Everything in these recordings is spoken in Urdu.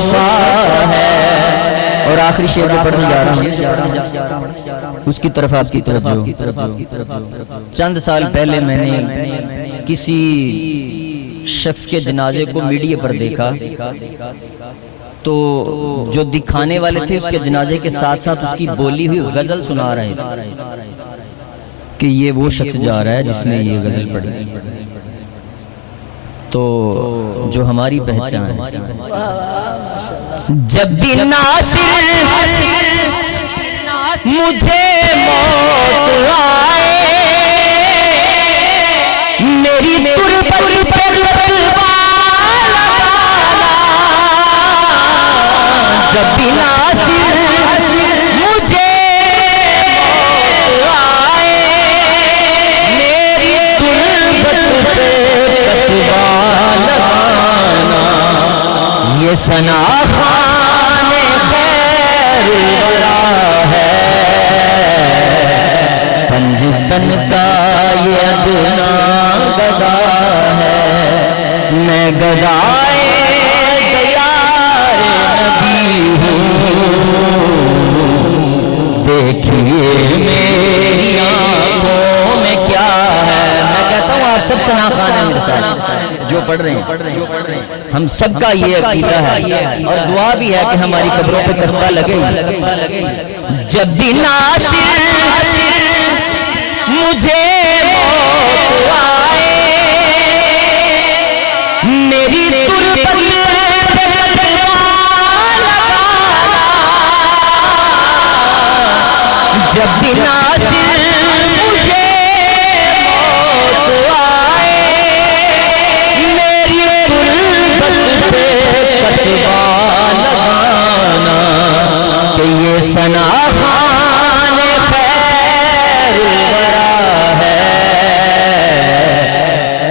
مصطفیٰ ہے۔ اور آخری شعر جو پڑھنے جا رہا ہوں اس کی طرف آپ کی توجہ۔ چند سال پہلے میں نے کسی شخص کے جنازے کو میڈیا پر دیکھا، تو جو دکھانے والے تھے اس کے جنازے کے ساتھ ساتھ اس کی بولی ہوئی غزل سنا رہے تھے کہ یہ وہ شخص جا رہا ہے جس نے یہ غزل پڑھی، تو جو ہماری پہچان ہے۔ جب بھی ناصر مجھے موت آئے، میری تربت پر جب بھی ناصر مجھے موت آئے، میری تربت پہ کتبہ لگانا، یہ ثنا خوان خیر ورا ہے، پنجتن کا یہ ادنا گدا ہے، میں گدائے دیکھیے میری آنکھوں میں کیا ہے۔ میں کہتا ہوں آپ سب ثنا خوان ہیں میرے ساتھ جو پڑھ رہے ہیں، ہم سب کا یہ عقیدہ ہے اور دعا بھی ہے کہ ہماری قبروں پہ کتبہ لگے۔ جب بھی ناصر مجھے موت آئے، میری تربت جب بھی ناصر مجھے موت آئے، میری تربت پہ کتبہ لگانا، کہ یہ ثنا خوان خیر ورا ہے،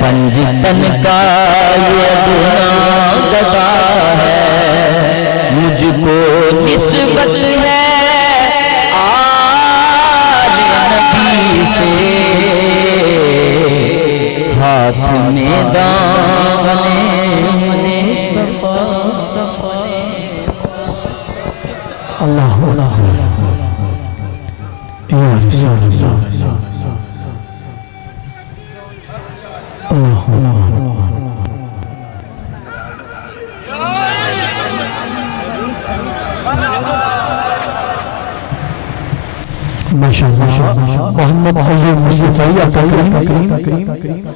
پنجتن کا یہ ادنا گدا ہے، مجھ کو نسبت ہے ہاتھ میں دامن مصطفیٰ۔ اللہ یا رسول اللہ، ماشاءاللہ محمد ایوب مصطفیٰ کریم۔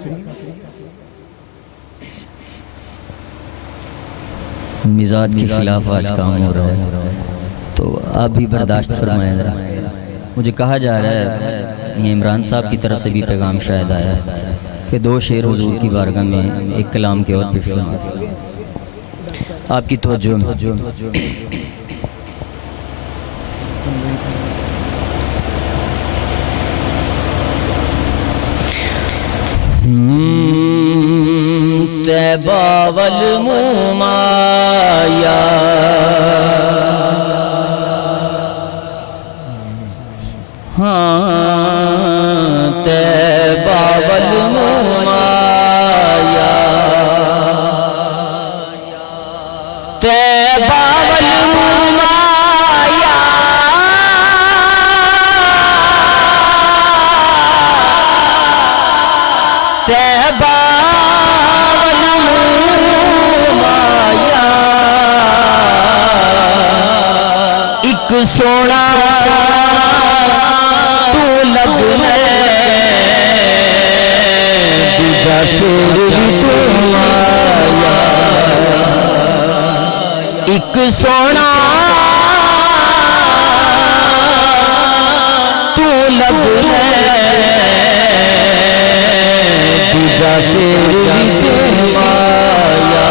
مزاج کے خلاف آج کام ہو رہا ہے تو آپ بھی برداشت فرمائیں ذرا۔ مجھے کہا جا رہا ہے، یہ عمران صاحب کی طرف سے بھی پیغام شاید آیا ہے کہ 2 شعر حضور کی بارگاہ میں ایک کلام کے اور پیش فرمائیں۔ آپ کی توجہ میں طیبہ والمومایا، طیبہ والمومایا، طیبہ والمومایا، طیبہ سونا تو لب ہے، دوجا پھر بھی تم آیا، ایک سونا تو لب ہے، دوجا پھر بھی تم آیا،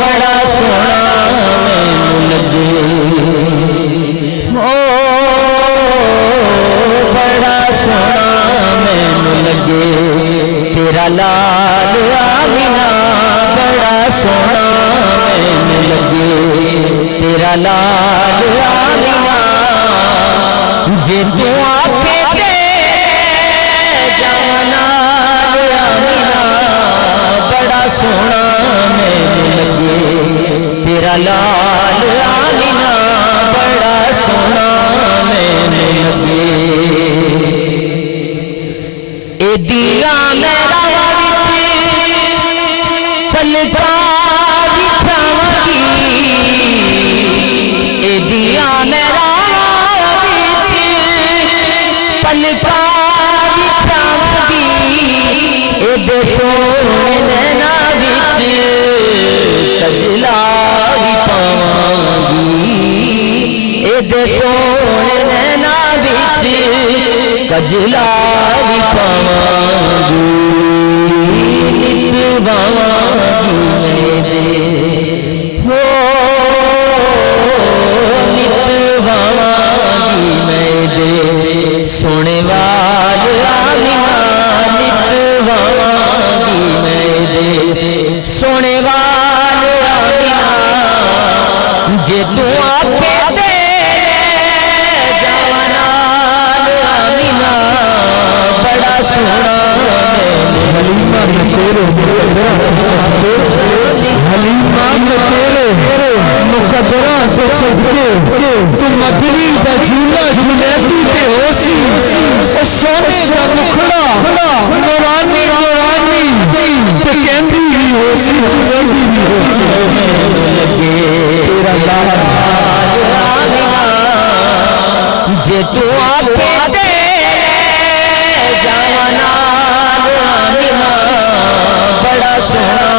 بڑا سونا بڑا سونا مینوں لگے تیرا لال آمینہ، بڑا سونا مینوں لگے تیرا لال آمینہ، جے تو آکھے تے جانا آمینہ، بڑا سونا تیرا لال آمینہ بڑا سونا میں لگے اے دیا میرا وچ پلکا بچھاویں اے دیا میرا وچ پلکا بچھاویں اے دے سونے نینا وچ کجلا بھی پاواں اے دے سونے نینا وچ کجلا بھی پاواں نت باواں میرے ہو نت باواں میرے سونے وال آمینہ نت باواں میرے سونے وال آمینہ جے تو آکھے دے جوانال آمینہ بڑا سونا حلیمہ میں تیرے حلیمہ میں تیرے مقدرہ تو صدقے تو مدنی دا جھولا جھولیتی تے ہوسی او سونے دا مکھڑا نورانی نورانی تے کہندی بھی ہوسی چیزی بھی ہوسی تیرا لال آمینہ جے تو آکھے دے جوانال آمینہ بڑا سونا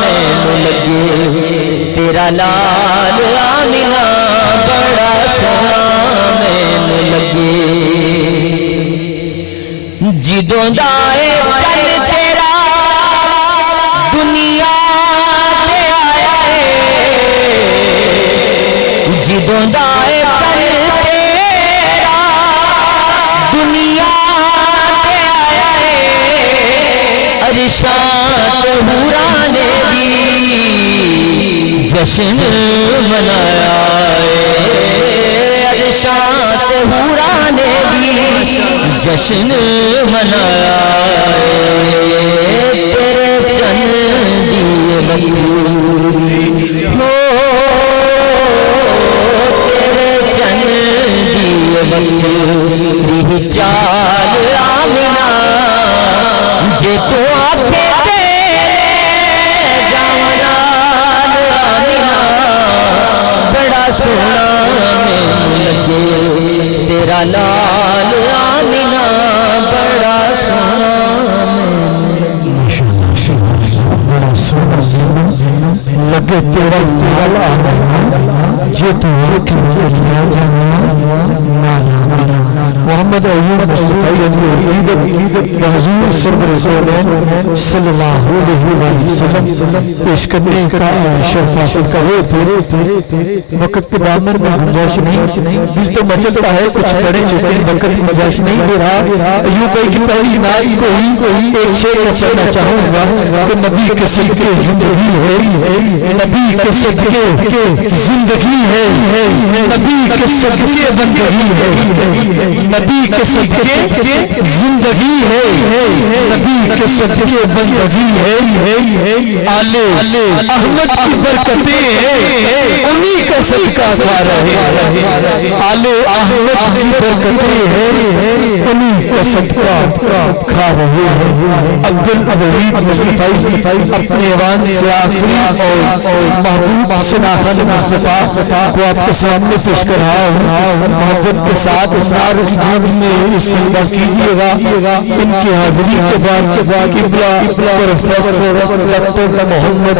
مینوں لگے تیرا لال آمینہ بڑا سونا مینوں لگے جدوں دا اے چن تیرا دنیا تے آیا اے جدوں دا اے چن تیرا دنیا تے آیا اے عرشاں تے حوراں نے بھی جشن منایا اے عرشاں تے حوراں نے بھی جشن منایا اے تیرے چن دی بکھری ہو تیرے چن دی بکھری چال آمینہ جے تو آکھے دے جوانال آمینہ بڑا سونا مینوں لگے تیرا لال آمینہ بڑا سونا بڑا سونا لگے تیرا لال آمینہ جو تو رکھی لیا محمد ایوب مصطفی عید حضور سرور صلی اللہ علیہ وسلم پیش کرنے کا شرف حاصل کرے وقت کے دامن میں گنجائش نہیں دل تو مچلتا ہے کچھ پڑھے چکے وقت کی گنجائش نہیں دے رہا ایوب بھائی کی پہلی نعت کوئی ایک شعر پڑھنا چاہوں گا کہ نبی کے صدقے زندگی ہے نبی کے صدقے زندگی ہے نبی کے صدقے بندگی ہے نبی کے صدقے زندگی ہے نبی کے صدقے بندگی ہے آلے احمد کی برکتیں ہیں انہی کا صدقہ کھا رہے آلے احمد کی برکتیں ہیں انہی کا صدقہ کھا رہے عبدالعبید مصطفی اپنے ایوان سے آخری اور محبوب سناخن مصطفیٰ کو آپ کے سامنے پیش کر رہا ہوں محبت کے ساتھ اسرار کی دھوم میں استقبال کیجیے گا ان کی حاضری کے بعد قبلہ پروفیسر ڈاکٹر محمد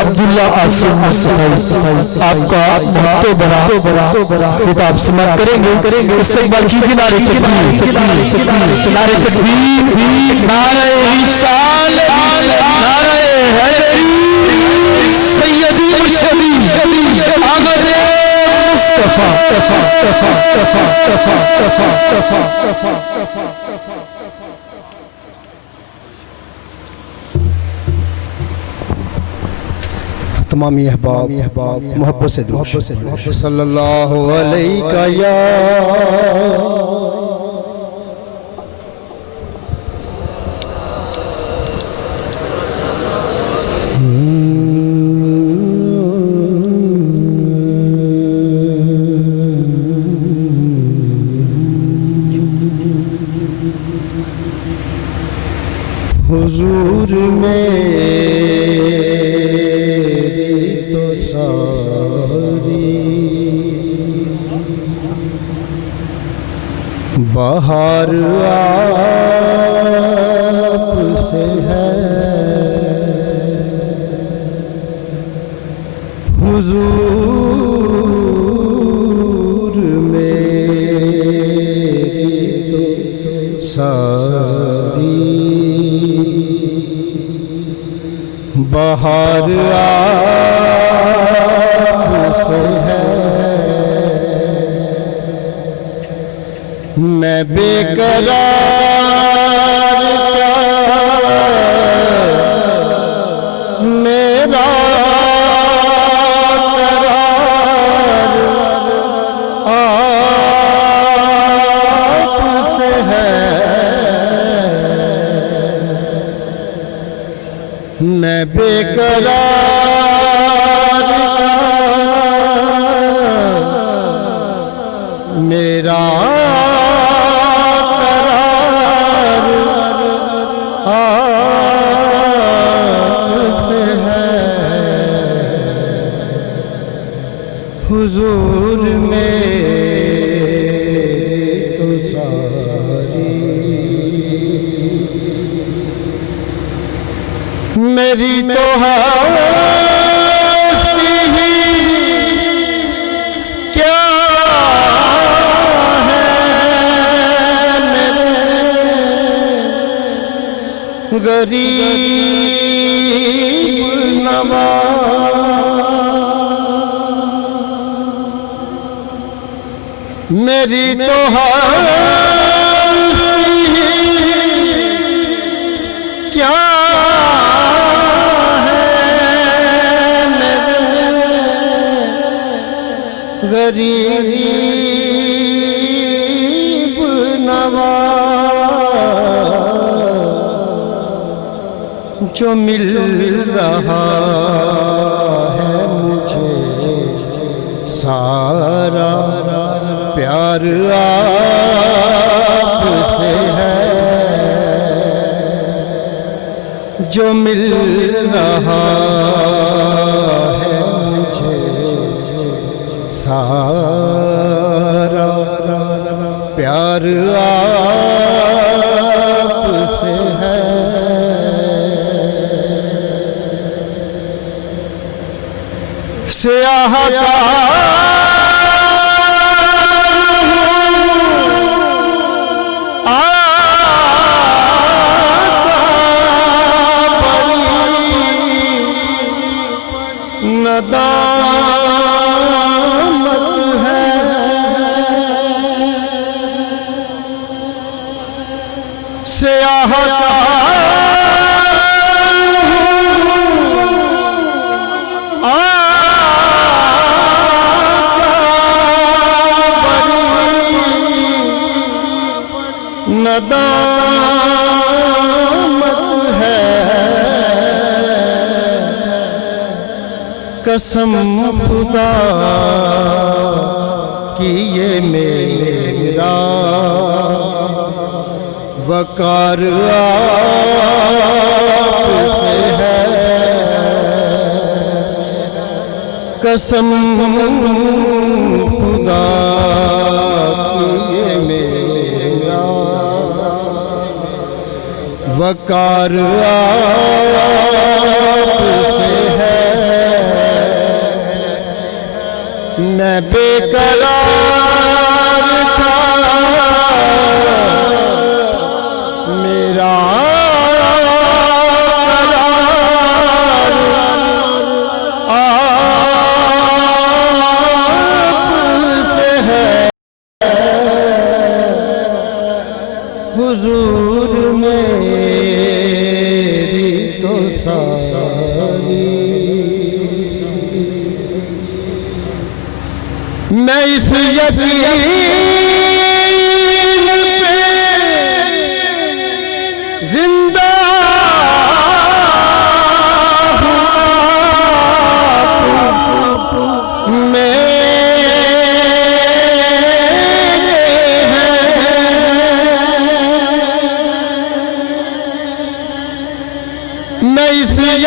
عبداللہ عاصم مصطفی آپ کا محتو بڑا خطاب سماعت کریں گے استقبال کیجیے نعرہ تکبیر نعرہ تکبیر نعرہ رسالت نعرہ حیدری سیدی مرشدی آمد مصطفیٰ تمامی احباب محبت سے درود صلی اللہ علیہ یا حضور میری تو ساری بہار آپ سے ہے حضور میری تو ساری بہار آپ سے ہے میں بے قرار میرا قرار آپ سے ہے میں بے قرار میرا حضور میری تو ساری میری تو ہستی ہی کیا ہے میرے غریب نواز میری تو ہستی کیا ہے میرے غریب نواز جو مل رہا ہے مجھے سارا پیار آپ سے ہے جو مل رہا ہے مجھے سارا پیار آپ سے ہے سیاہ ندامت ہے سیاہ ندامت ہے قسم خدا کی یہ میرا وقار آپ سے ہے قسم خدا کی یہ میرا وقار آپ سے ہے میں بے قرار تھا میرا قرار آپ سے ہے حضور میری تو ساری میں اس یقین پہ زندہ ہوں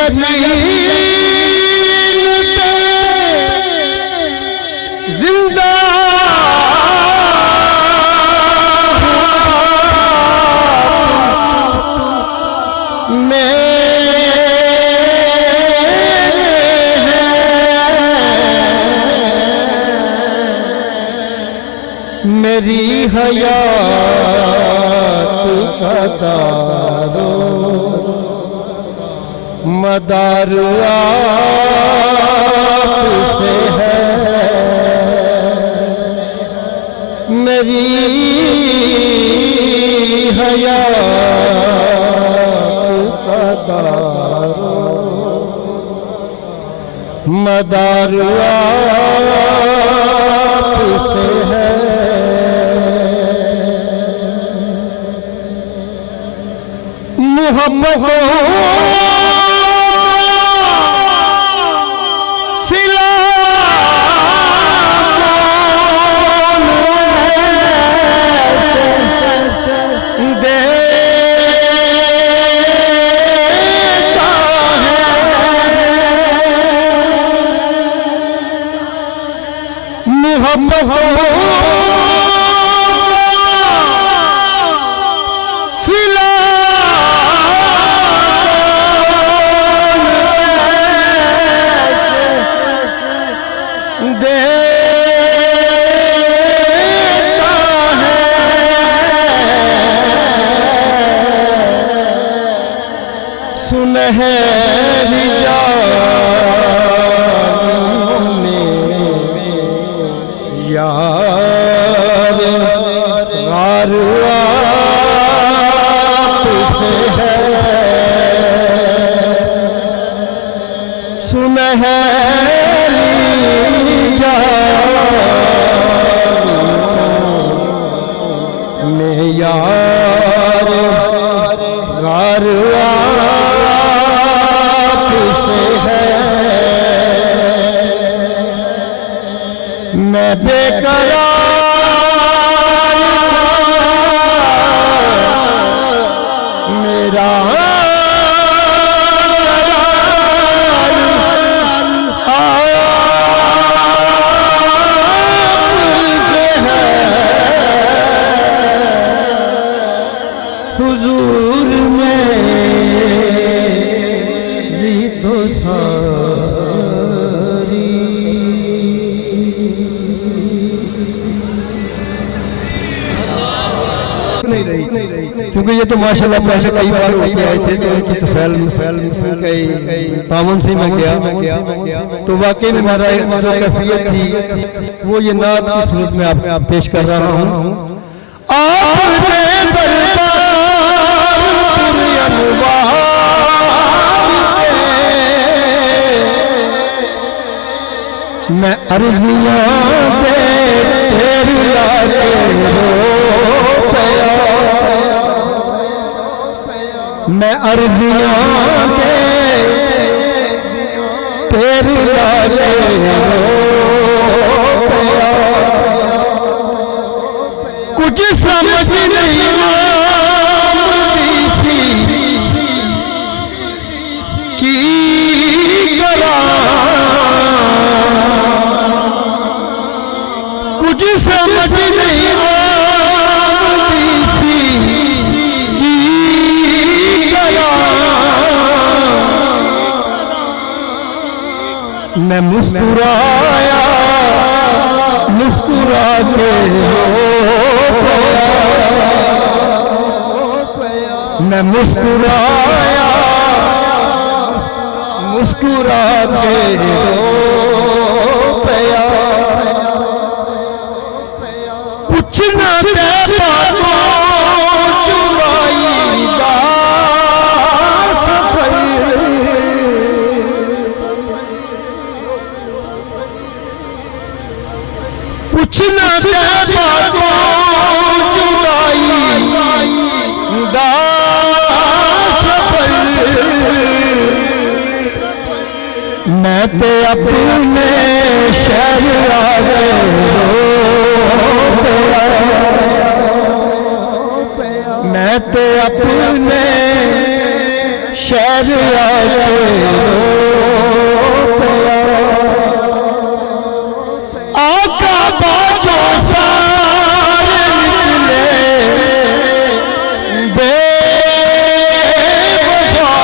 یقین پہ زندہ میری حیات کا دارو مدار آپ سے ہے میری حیات کا دارو مدار آپ سے ہے محبت سلا دیتا ہے محبت سنہری جانوں میں یار غار آپ سے ہے سنہری جانوں میں یار غار میں بے قرار میرا حضور میں بھی تو کیونکہ یہ تو ماشاءاللہ پہلے کئی بار ہو کے آئے تھے تو ان کی تفیل تعاون سے میں گیا تو واقعی میں میرا کیفیت تھی وہ یہ نعت کی صورت میں آپ پیش کر رہا ہوں آپ دے دربار انوار میں عرضیاں دے تیری لاتے ہو میں عرضیاں دے تیری لاتے ہو کچھ سمجھ نہیں آمدی سی کی کچھ سمجھ نہیں آمدی سی کی میں مسکرایا مسکرا کے میں مسکرایا مسکرا کے پوچھنا تیرا چرائی دا سفر پوچھنا تیرا چرائی دا سفر میں تے اپنے شہر آ گئے میں تے اپنے شہر شہر آقا باجو سارے نکلے بے وفا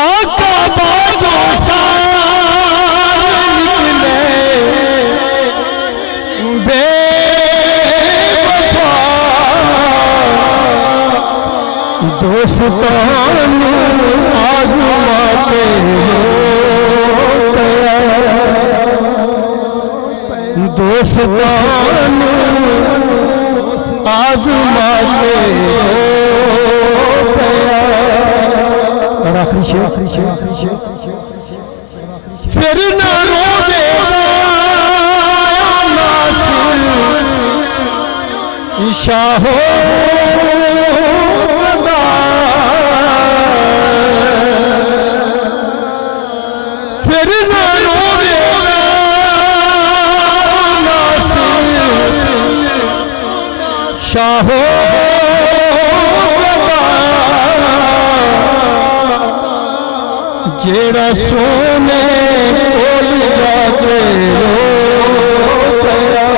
آقا باجو سارے نکلے بے وفا دوستان آزماتے دوستان آزماتے اور آخری شیخ پھر نہ رونے ناصر شاہ پھر نہ رونے شاہ جیڑا سونے کول جا کے رو پیا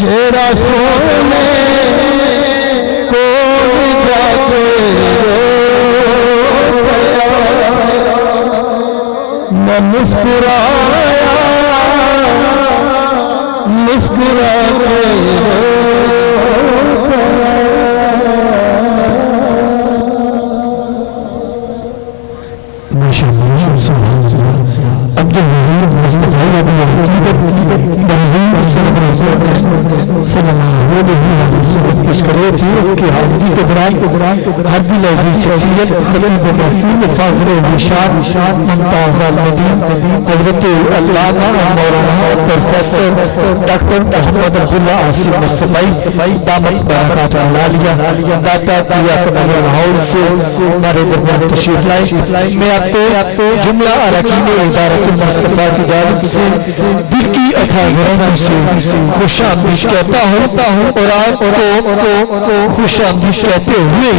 جیڑا سونے کول جا کے رو پیا میں مسکرایا مسکرا کے عبد الوہاب مصطفی صلی اللہ علیہ وسلم پیش کرے تھے کہ حاضری کے دوران حد العزیز شخصیت خلیل بن محفوظ فاضل نشان ممتاز المدین حضرت علامہ مولانا پروفیسر ڈاکٹر محمد عبداللہ عاصم مصطفی دامت برکات العالیہ داتا پیا کمال لاہور سے ہمارے درمیان تشریف لائے میں آپ کو جملہ اراکین ادارت المصطفیٰ کی جانب سے دل کی عطا گرانوں سے خوش آمدید کہتا ہوں اور آپ کو خوش آمدید کہتے ہوئے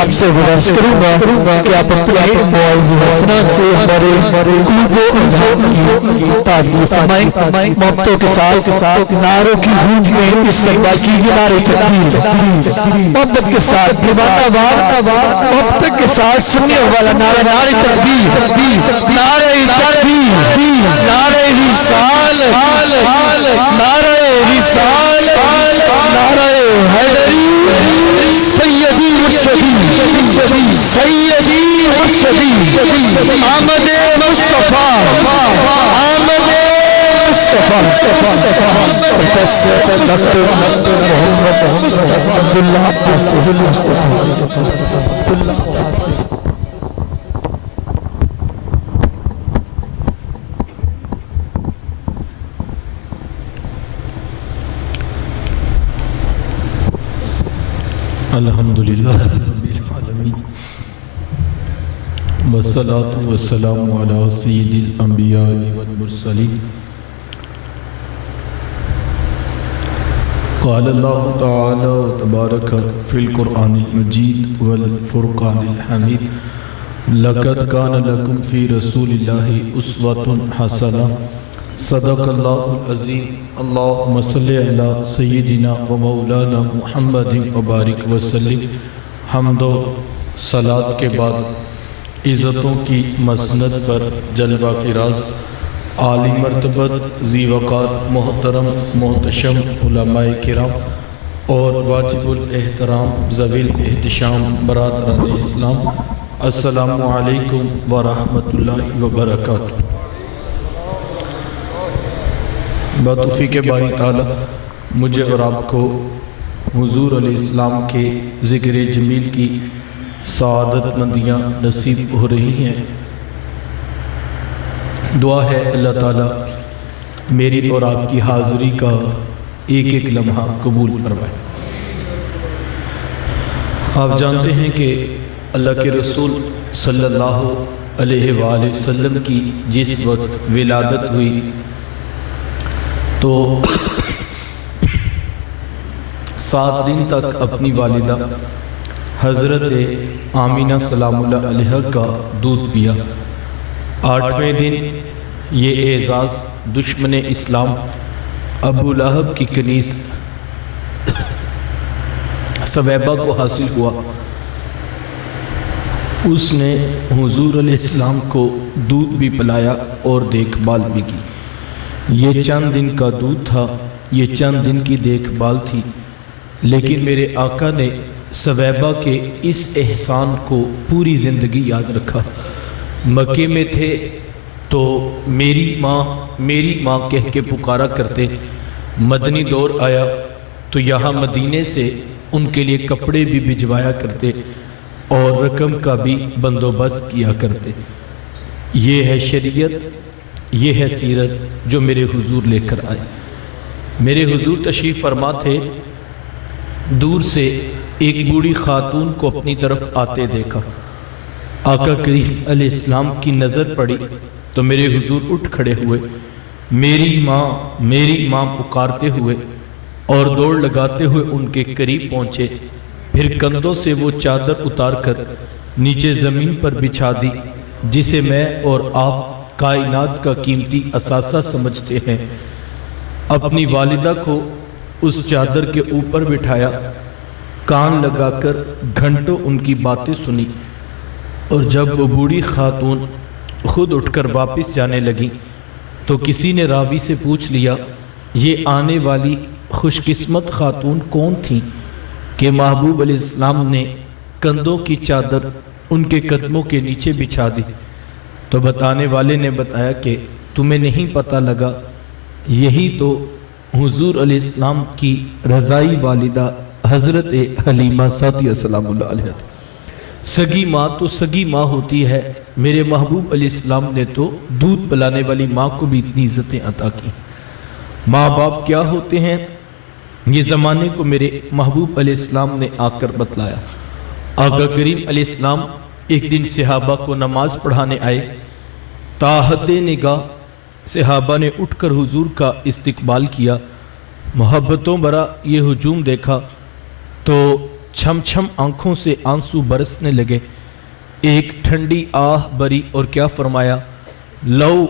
آپ سے گزارش کروں گا کہ آپ اپنے معاذ حسنہ سے ہمارے قلوب و اذہان کی تازگی فرمائیں محبتوں کے ساتھ نعروں کی گونج میں استقبال کیجیے نعرہ تکبیر محبت کے ساتھ دیوانہ وار محبت کے ساتھ سننے والا نعرہ تکبیر نعرہ تکبیر نعرہ رسال نعرہ رسال نعرہ حیدری سیدی مرشدی سیدی مرشدی آمد مصطفیٰ آمد مصطفیٰ ڈاکٹر محمد عبداللہ عاصم الحمدللہ رب العالمین والصلاة والسلام علی سید الانبیاء والمرسلین قال اللہ تعالی تبارک فی القرآن المجید والفرقان الحمید لقد کان لکم فی رسول اللہ اسوۃ حسنہ صدق اللہ العظیم اللہم صلی علی سیدنا و مولانا محمد وبارک وسلم حمد و صلاة کے بعد عزتوں کی مسند پر جلوہ فراز عالی مرتبت ذی وقار محترم محتشم علماء کرام اور واجب الاحترام ذوی الاحتشام برادران اسلام السلام علیکم ورحمۃ اللہ وبرکاتہ۔ بتوفیق باری تعالی مجھے اور آپ کو حضور علیہ السلام کے ذکر جمیل کی سعادت مندیاں نصیب ہو رہی ہیں۔ دعا ہے اللہ تعالیٰ میری اور آپ کی حاضری کا ایک ایک لمحہ قبول فرمائے۔ آپ جانتے ہیں کہ اللہ کے رسول صلی اللہ علیہ وآلہ وسلم کی جس وقت ولادت ہوئی تو 7 دن تک اپنی والدہ حضرت آمینہ سلام اللہ علیہ کا دودھ پیا۔ 8ویں دن یہ اعزاز دشمن اسلام ابو لہب کی کنیز سویبہ کو حاصل ہوا۔ اس نے حضور علیہ السلام کو دودھ بھی پلایا اور دیکھ بھال بھی کی۔ یہ چند دن کا دودھ تھا، یہ چند دن کی دیکھ بھال تھی، لیکن میرے آقا نے سویبہ کے اس احسان کو پوری زندگی یاد رکھا۔ مکے میں تھے تو میری ماں کہہ کے پکارا کرتے، مدنی دور آیا تو یہاں مدینے سے ان کے لیے کپڑے بھی بھجوایا کرتے اور رقم کا بھی بندوبست کیا کرتے۔ یہ ہے شریعت، یہ ہے سیرت جو میرے حضور لے کر آئے۔ میرے حضور تشریف فرما تھے، دور سے ایک بوڑھی خاتون کو اپنی طرف آتے دیکھا۔ آقا کریم علیہ السلام کی نظر پڑی تو میرے حضور اٹھ کھڑے ہوئے، میری ماں پکارتے ہوئے اور دوڑ لگاتے ہوئے ان کے قریب پہنچے، پھر کندھوں سے وہ چادر اتار کر نیچے زمین پر بچھا دی جسے میں اور آپ کائنات کا قیمتی اثاثہ سمجھتے ہیں۔ اپنی والدہ کو اس چادر کے اوپر بٹھایا، کان لگا کر گھنٹوں ان کی باتیں سنی، اور جب وہ بوڑھی خاتون خود اٹھ کر واپس جانے لگی تو کسی نے راوی سے پوچھ لیا، یہ آنے والی خوش قسمت خاتون کون تھی کہ محبوب علیہ السلام نے کندھوں کی چادر ان کے قدموں کے نیچے بچھا دی؟ تو بتانے والے نے بتایا کہ تمہیں نہیں پتہ لگا، یہی تو حضور علیہ السلام کی رضائی والدہ حضرت حلیمہ سعدیہ سلام اللہ علیہ تھی۔ سگی ماں تو سگی ماں ہوتی ہے، میرے محبوب علیہ السلام نے تو دودھ پلانے والی ماں کو بھی اتنی عزتیں عطا کی۔ ماں باپ کیا ہوتے ہیں یہ زمانے کو میرے محبوب علیہ السلام نے آ کر بتلایا۔ آقا کریم علیہ السلام ایک دن صحابہ کو نماز پڑھانے آئے، تاحد نگاہ صحابہ نے اٹھ کر حضور کا استقبال کیا، محبتوں برا یہ ہجوم دیکھا تو چھم چھم آنکھوں سے آنسو برسنے لگے۔ ایک ٹھنڈی آہ بری اور کیا فرمایا، لو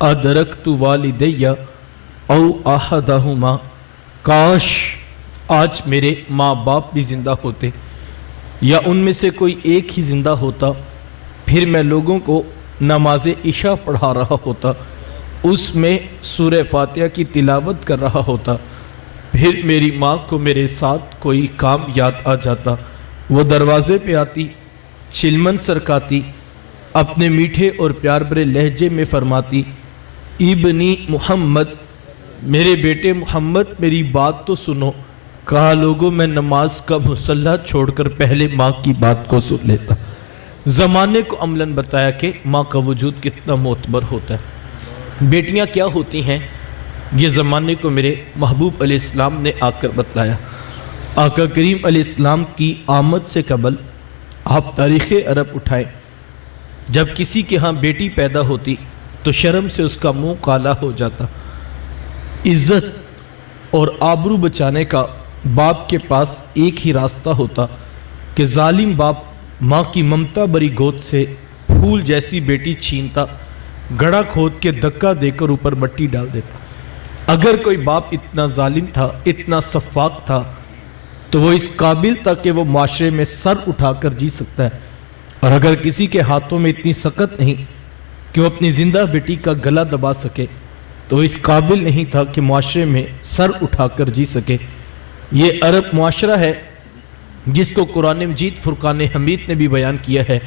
ادرکت والدی او احدہما، کاش آج میرے ماں باپ بھی زندہ ہوتے یا ان میں سے کوئی ایک ہی زندہ ہوتا، پھر میں لوگوں کو نماز عشاء پڑھا رہا ہوتا، اس میں سورہ فاتحہ کی تلاوت کر رہا ہوتا، پھر میری ماں کو میرے ساتھ کوئی کام یاد آ جاتا، وہ دروازے پہ آتی، چلمن سرکاتی، اپنے میٹھے اور پیار بھرے لہجے میں فرماتی، ابنی محمد، میرے بیٹے محمد میری بات تو سنو۔ کہا لوگوں میں نماز کا مصلی چھوڑ کر پہلے ماں کی بات کو سن لیتا۔ زمانے کو عملاً بتایا کہ ماں کا وجود کتنا معتبر ہوتا ہے۔ بیٹیاں کیا ہوتی ہیں یہ زمانے کو میرے محبوب علیہ السلام نے آ کر بتلایا۔ آقا کریم علیہ السلام کی آمد سے قبل آپ تاریخ عرب اٹھائیں، جب کسی کے ہاں بیٹی پیدا ہوتی تو شرم سے اس کا منہ کالا ہو جاتا۔ عزت اور آبرو بچانے کا باپ کے پاس ایک ہی راستہ ہوتا کہ ظالم باپ ماں کی ممتا بری گود سے پھول جیسی بیٹی چھینتا، گڑھا کھود کے دھکا دے کر اوپر مٹی ڈال دیتا۔ اگر کوئی باپ اتنا ظالم تھا، اتنا سفاک تھا، تو وہ اس قابل تھا کہ وہ معاشرے میں سر اٹھا کر جی سکتا ہے، اور اگر کسی کے ہاتھوں میں اتنی سخت نہیں کہ وہ اپنی زندہ بیٹی کا گلا دبا سکے، تو وہ اس قابل نہیں تھا کہ معاشرے میں سر اٹھا کر جی سکے۔ یہ عرب معاشرہ ہے جس کو قرآن مجید فرقان حمید نے بھی بیان کیا ہے۔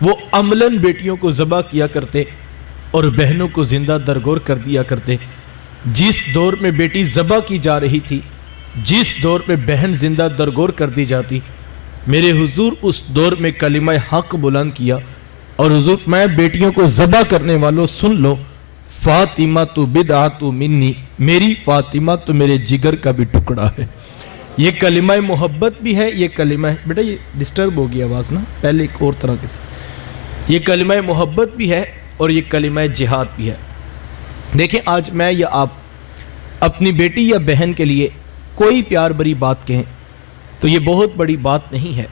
وہ عملاً بیٹیوں کو ذبح کیا کرتے اور بہنوں کو زندہ درگور کر دیا کرتے۔ جس دور میں بیٹی ذبح کی جا رہی تھی، جس دور میں بہن زندہ درگور کر دی جاتی، میرے حضور اس دور میں کلمہ حق بلند کیا، اور حضور میں بیٹیوں کو ذبح کرنے والوں سن لو، فاطمہ تو بدعت منی، میری فاطمہ تو میرے جگر کا بھی ٹکڑا ہے۔ یہ کلمہ محبت بھی ہے، یہ کلمہ بیٹا یہ ڈسٹرب ہو گئی آواز نا، پہلے ایک اور طرح کے سے، یہ کلمہ محبت بھی ہے اور یہ کلمہ جہاد بھی ہے۔ دیکھیں آج میں یا آپ اپنی بیٹی یا بہن کے لیے کوئی پیار بری بات کہیں تو یہ بہت بڑی بات نہیں ہے۔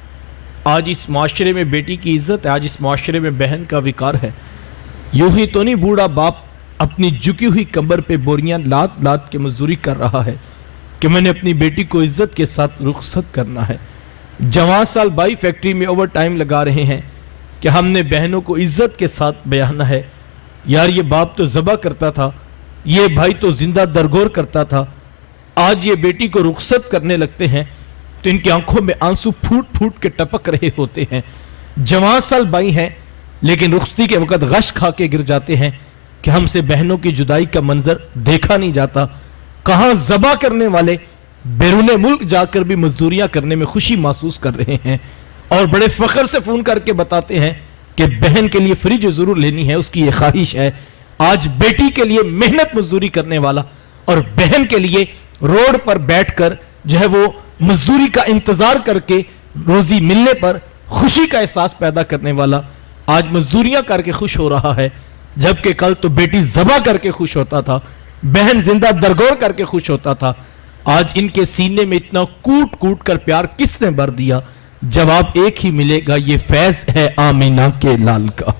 آج اس معاشرے میں بیٹی کی عزت ہے، آج اس معاشرے میں بہن کا وقار ہے۔ یوں ہی تو نہیں بوڑھا باپ اپنی جھکی ہوئی کمر پہ بوریاں لاد لاد کے مزدوری کر رہا ہے کہ میں نے اپنی بیٹی کو عزت کے ساتھ رخصت کرنا ہے۔ جوان سال بائی فیکٹری میں اوور ٹائم لگا رہے ہیں کہ ہم نے بہنوں کو عزت کے ساتھ بیانا ہے۔ یار یہ باپ تو ذبح کرتا تھا، یہ بھائی تو زندہ درگور کرتا تھا، آج یہ بیٹی کو رخصت کرنے لگتے ہیں تو ان کی آنکھوں میں آنسو پھوٹ پھوٹ کے ٹپک رہے ہوتے ہیں۔ جوان سال بائی ہیں لیکن رخصتی کے وقت غش کھا کے گر جاتے ہیں کہ ہم سے بہنوں کی جدائی کا منظر دیکھا نہیں جاتا۔ کہاں ذبح کرنے والے بیرون ملک جا کر بھی مزدوریاں کرنے میں خوشی محسوس کر رہے ہیں اور بڑے فخر سے فون کر کے بتاتے ہیں کہ بہن کے لیے فریج ضرور لینی ہے، اس کی یہ خواہش ہے۔ آج بیٹی کے لیے محنت مزدوری کرنے والا اور بہن کے لیے روڈ پر بیٹھ کر جو ہے وہ مزدوری کا انتظار کر کے روزی ملنے پر خوشی کا احساس پیدا کرنے والا آج مزدوریاں کر کے خوش ہو رہا ہے، جبکہ کل تو بیٹی ذبح کر کے خوش ہوتا تھا، بہن زندہ درگور کر کے خوش ہوتا تھا۔ آج ان کے سینے میں اتنا کوٹ کوٹ کر پیار کس نے بھر دیا؟ جواب ایک ہی ملے گا، یہ فیض ہے آمینہ کے لال کا،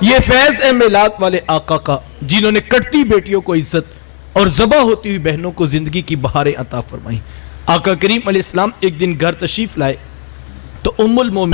یہ فیض ہے میلاد والے آقا کا، جنہوں نے کٹتی بیٹیوں کو عزت اور ذبح ہوتی ہوئی بہنوں کو زندگی کی بہاریں عطا فرمائی۔ آقا کریم علیہ السلام ایک دن گھر تشریف لائے تو ام المومنین